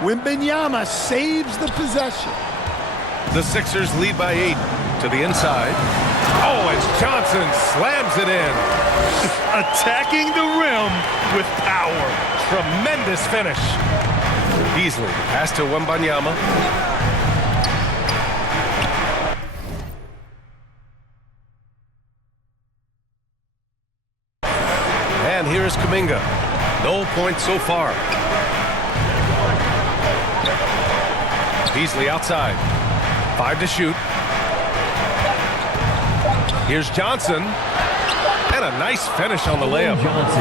Wembanyama saves the possession. The Sixers lead by 8 to the inside. Oh, and Johnson slams it in. Attacking the rim with power. Tremendous finish. Beasley pass to Wembanyama. And here's Kuminga. No points so far. Beasley outside. 5 to shoot. Here's Johnson. And a nice finish on the layup.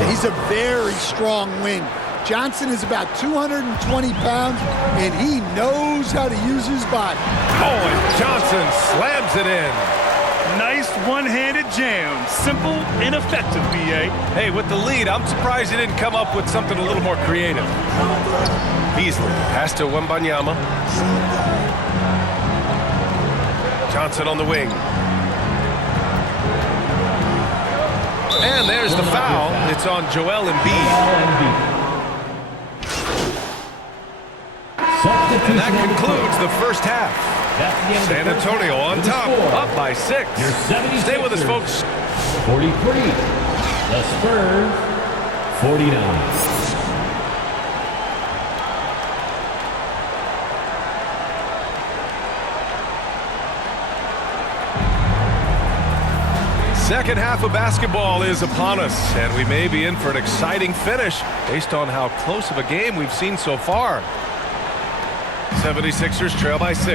He's a very strong wing. Johnson is about 220 pounds, and he knows how to use his body. Oh, and Johnson slams it in. Nice one-handed jam. Simple and effective, B.A. Hey, with the lead, I'm surprised he didn't come up with something a little more creative. Beasley pass to Wembanyama. Johnson on the wing. And there's the foul. It's on Joel Embiid. And that concludes the first half. San Antonio on top, up by 6. Stay with us, folks. 43. The Spurs, 49. Second half of basketball is upon us, and we may be in for an exciting finish based on how close of a game we've seen so far. 76ers trail by 6.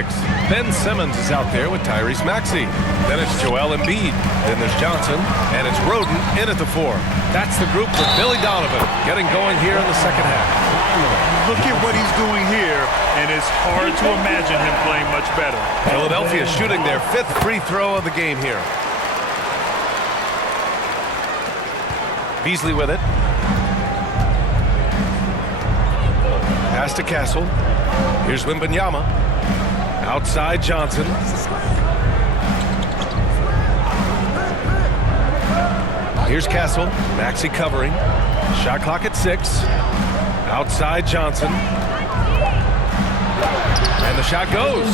Ben Simmons is out there with Tyrese Maxey. Then it's Joel Embiid. Then there's Johnson, and it's Roden in at the 4. That's the group with Billy Donovan getting going here in the second half. Look at what he's doing here, and it's hard to imagine him playing much better. Philadelphia shooting their 5th free throw of the game here. Beasley with it. Pass to Castle. Here's Wembanyama. Outside Johnson. Here's Castle. Maxey covering. Shot clock at 6. Outside Johnson. And the shot goes.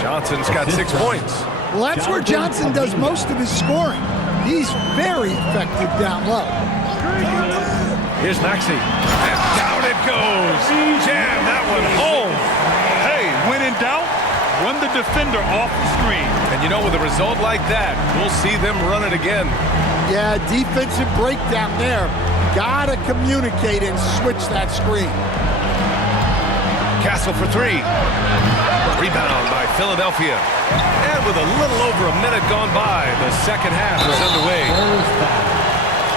Johnson's got 6 points. Well, that's where Johnson does most of his scoring. He's very effective down low. Here's Maxey. And down it goes. Jam that one home. Hey, when in doubt, run the defender off the screen. And you know, with a result like that, we'll see them run it again. Yeah, defensive breakdown there. Gotta communicate and switch that screen. Castle for 3. Rebound by Philadelphia. And with a little over a minute gone by, the second half is underway.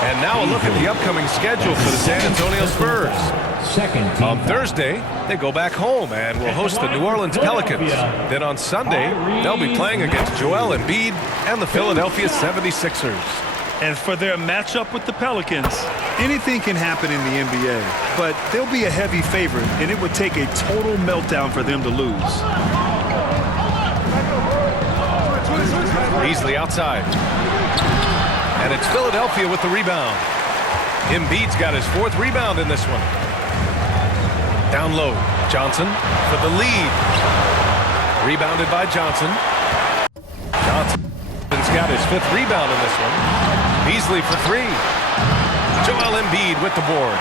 And now a look at the upcoming schedule for the San Antonio Spurs. On Thursday, they go back home and will host the New Orleans Pelicans. Then on Sunday, they'll be playing against Joel Embiid and the Philadelphia 76ers. And for their matchup with the Pelicans, anything can happen in the NBA, but they'll be a heavy favorite, and it would take a total meltdown for them to lose. Beasley outside. And it's Philadelphia with the rebound. Embiid's got his 4th rebound in this one. Down low, Johnson for the lead. Rebounded by Johnson. Johnson's got his 5th rebound in this one. Beasley for 3. Joel Embiid with the board.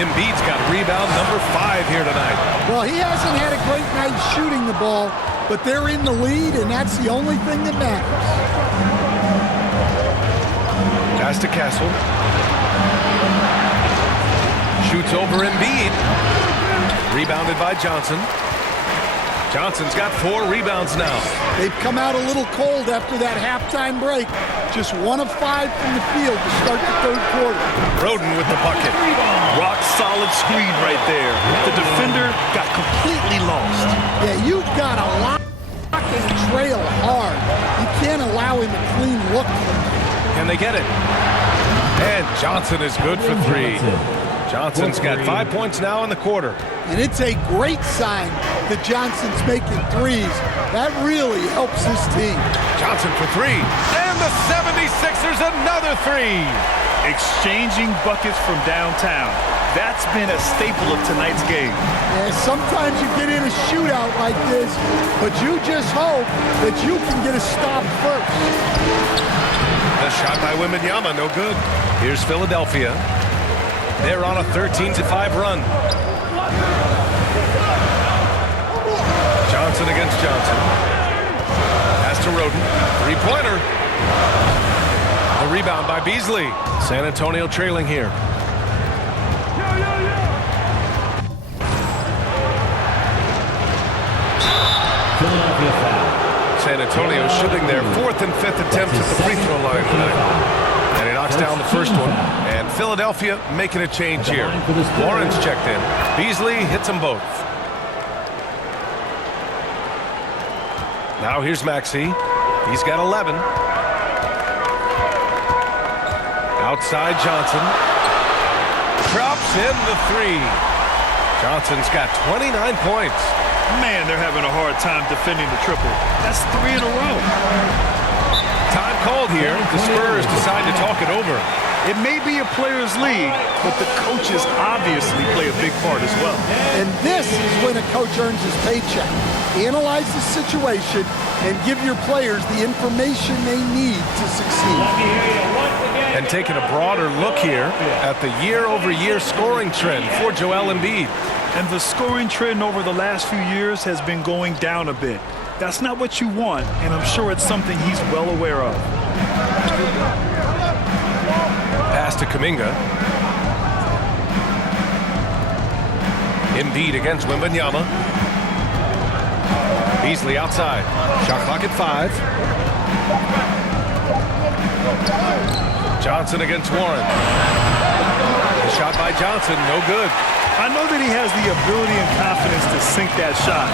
Embiid's got rebound number 5 here tonight. Well, he hasn't had a great night shooting the ball, but they're in the lead, and that's the only thing that matters. Pass to Castle. Shoots over Embiid. Rebounded by Johnson. Johnson's got 4 rebounds now. They've come out a little cold after that halftime break. Just 1 of 5 from the field to start the 3rd quarter. Roden with the bucket. Rock solid screen right there. The defender got completely lost. Yeah, you've got to lock and trail hard. You can't allow him a clean look. Can they get it? And Johnson is good for 3. Johnson's got 5 points now in the quarter. And it's a great sign that Johnson's making threes. That really helps his team. Johnson for 3. And the 76ers another 3. Exchanging buckets from downtown. That's been a staple of tonight's game. Yeah, sometimes you get in a shootout like this, but you just hope that you can get a stop first. The shot by Wembanyama, no good. Here's Philadelphia. They're on a 13-5 run. Johnson against Johnson. Pass to Roden. Three-pointer. The rebound by Beasley. San Antonio trailing here. Philadelphia foul. San Antonio shooting their 4th and 5th attempts at the free throw line tonight. And he knocks down the first one. And Philadelphia making a change here. Lawrence checked in. Beasley hits them both. Now here's Maxey. He's got 11. Outside Johnson. Drops in the three. Johnson's got 29 points. Man, they're having a hard time defending the triple. That's 3 in a row. Time called here. The Spurs decide to talk it over. It may be a player's league, but the coaches obviously play a big part as well. And this is when a coach earns his paycheck. Analyze the situation and give your players the information they need to succeed. And taking a broader look here at the year-over-year scoring trend for Joel Embiid. And the scoring trend over the last few years has been going down a bit. That's not what you want, and I'm sure it's something he's well aware of. Pass to Kuminga. Embiid against Wembanyama. Beasley outside. Shot clock at 5. Johnson against Warren. The shot by Johnson, no good. I know that he has the ability and confidence to sink that shot,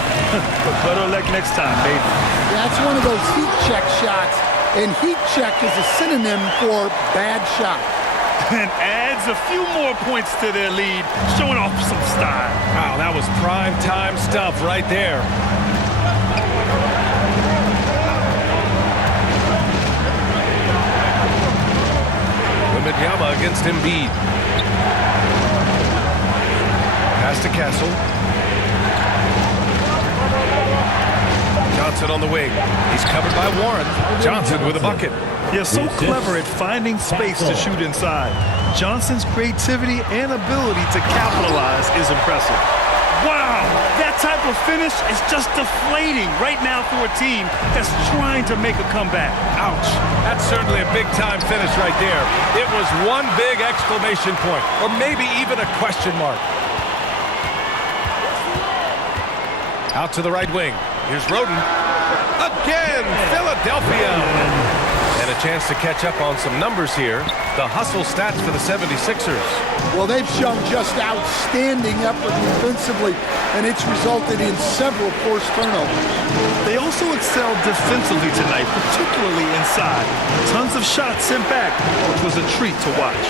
but better luck next time, maybe. That's one of those heat check shots, and heat check is a synonym for bad shot. And adds a few more points to their lead, showing off some style. Wow, that was prime time stuff right there. Wembanyama against Embiid. Pass to Castle. Johnson on the wing. He's covered by Warren. Johnson with a bucket. Yeah, so clever at finding space to shoot inside. Johnson's creativity and ability to capitalize is impressive. Wow, that type of finish is just deflating right now for a team that's trying to make a comeback. Ouch. That's certainly a big-time finish right there. It was one big exclamation point, or maybe even a question mark. Out to the right wing. Here's Roden. Again, Philadelphia. And a chance to catch up on some numbers here. The hustle stats for the 76ers. Well, they've shown just outstanding effort defensively, and it's resulted in several forced turnovers. They also excelled defensively tonight, particularly inside. Tons of shots sent back, which was a treat to watch.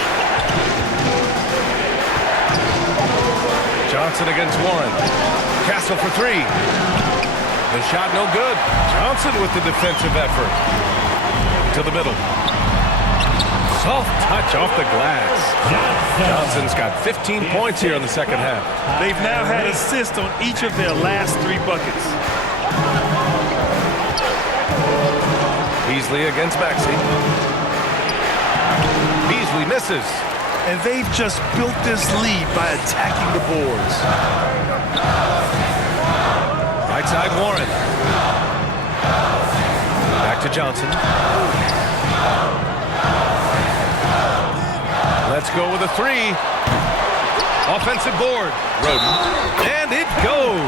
Johnson against Warren. Castle for 3. The shot no good. Johnson with the defensive effort. To the middle. Soft touch off the glass. Johnson's got 15 points here in the second half. They've now had assists on each of their last 3 buckets. Beasley against Maxey. Beasley misses. And they've just built this lead by attacking the boards. Right side Warren. Back to Johnson. Let's go with a 3. Offensive board. Roden. And it goes.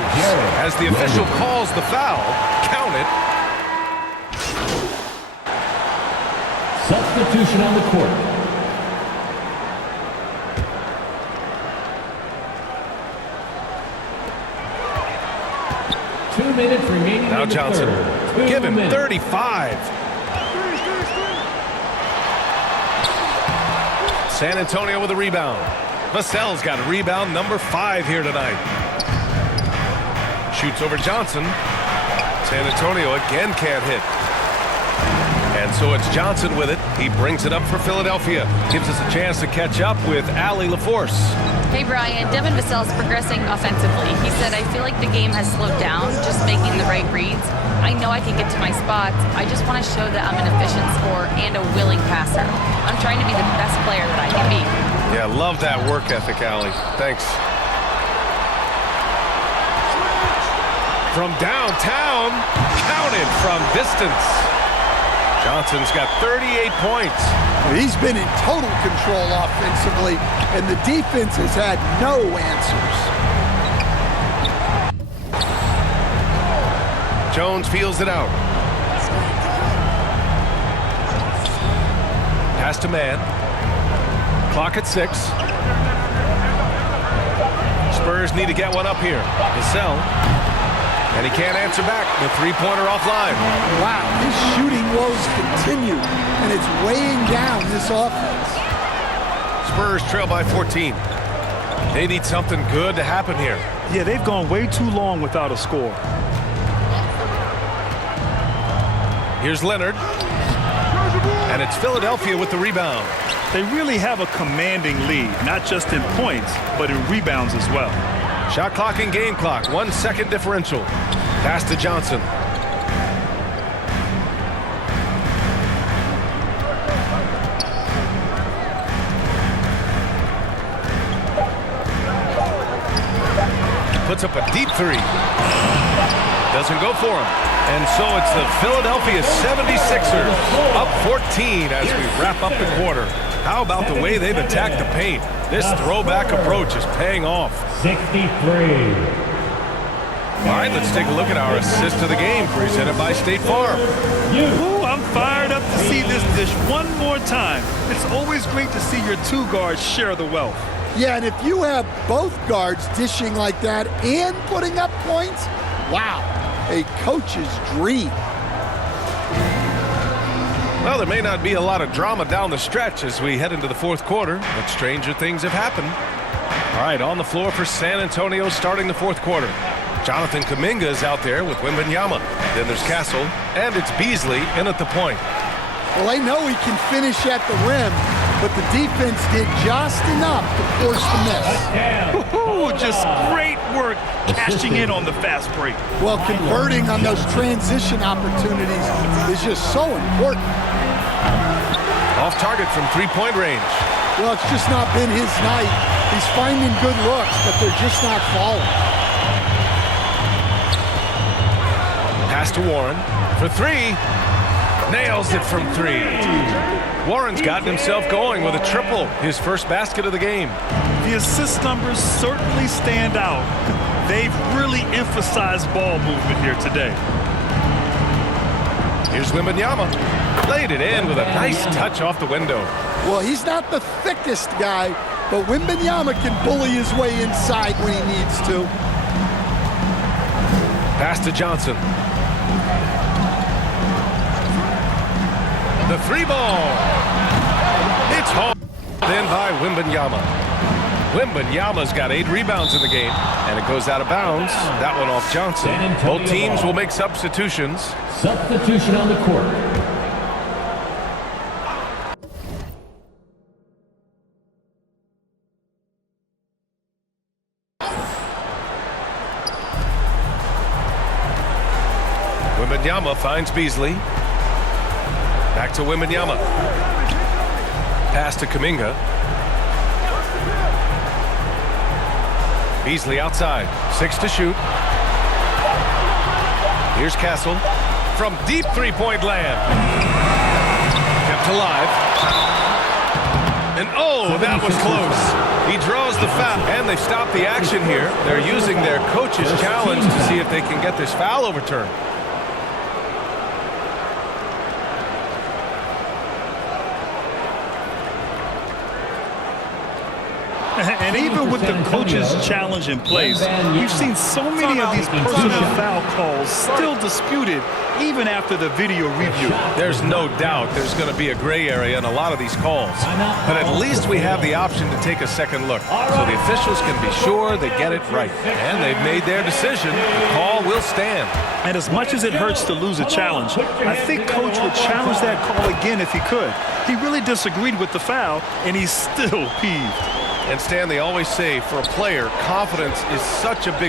As the official calls the foul. Count it. Substitution on the court. Minutes remaining. Now Johnson. Give him 35. San Antonio with a rebound. Vassell's got a rebound number 5 here tonight. Shoots over Johnson. San Antonio again can't hit. And so it's Johnson with it. He brings it up for Philadelphia. Gives us a chance to catch up with Allie LaForce. Hey Brian, Devin Vassell's progressing offensively. He said, I feel like the game has slowed down, just making the right reads. I know I can get to my spots. I just want to show that I'm an efficient scorer and a willing passer. I'm trying to be the best player that I can be. Yeah, love that work ethic, Allie. Thanks. From downtown, counted from distance. Johnson's got 38 points. He's been in total control offensively, and the defense has had no answers. Jones feels it out. Pass to man. Clock at 6. Spurs need to get one up here. Vassell. And he can't answer back. The three-pointer offline. Wow, his shooting woes continue, and it's weighing down this offense. Spurs trail by 14. They need something good to happen here. Yeah, they've gone way too long without a score. Here's Leonard. And it's Philadelphia with the rebound. They really have a commanding lead, not just in points, but in rebounds as well. Shot clock and game clock, 1 second differential. Pass to Johnson. Puts up a deep three. Doesn't go for him. And so it's the Philadelphia 76ers up 14 as we wrap up the quarter. How about the way they've attacked the paint? This throwback approach is paying off. 63. All right, let's take a look at our assist of the game presented by State Farm. Ooh, I'm fired up to see this dish one more time. It's always great to see your two guards share the wealth. Yeah, and if you have both guards dishing like that and putting up points, wow, a coach's dream. Well, there may not be a lot of drama down the stretch as we head into the fourth quarter, but stranger things have happened. All right, on the floor for San Antonio starting the fourth quarter. Jonathan Kuminga is out there with Wembanyama. Then there's Castle, and it's Beasley in at the point. Well, they know he can finish at the rim, but the defense did just enough to force the miss. Ooh, just great work cashing in on the fast break. Well, converting on those transition opportunities is just so important. Off target from three-point range. Well, it's just not been his night. He's finding good looks, but they're just not falling. Pass to Warren for three. Nails it from three. Warren's gotten himself going with a triple, his first basket of the game. The assist numbers certainly stand out. They've really emphasized ball movement here today. Here's Wembanyama. Laid it in with a nice touch off the window. Well, he's not the thickest guy, but Wembanyama can bully his way inside when he needs to. Pass to Johnson. The three ball. It's hauled in by Wembanyama. Wembanyama's got 8 rebounds in the game, and it goes out of bounds. That one off Johnson. Both teams will make substitutions. Substitution on the court. Wembanyama finds Beasley. Back to Wembanyama. Pass to Kuminga. Beasley outside. 6 to shoot. Here's Castle. From deep three-point land. Kept alive. And oh, that was close. He draws the foul. And they've stopped the action here. They're using their coach's challenge to see if they can get this foul overturned. And even with the coach's challenge in place, we've seen so many of these personal foul calls still disputed even after the video review. There's no doubt there's going to be a gray area in a lot of these calls. But at least we have the option to take a second look. So the officials can be sure they get it right. And they've made their decision. The call will stand. And as much as it hurts to lose a challenge, I think Coach would challenge that call again if he could. He really disagreed with the foul, and he's still peeved. And Stan, they always say for a player, confidence is such a big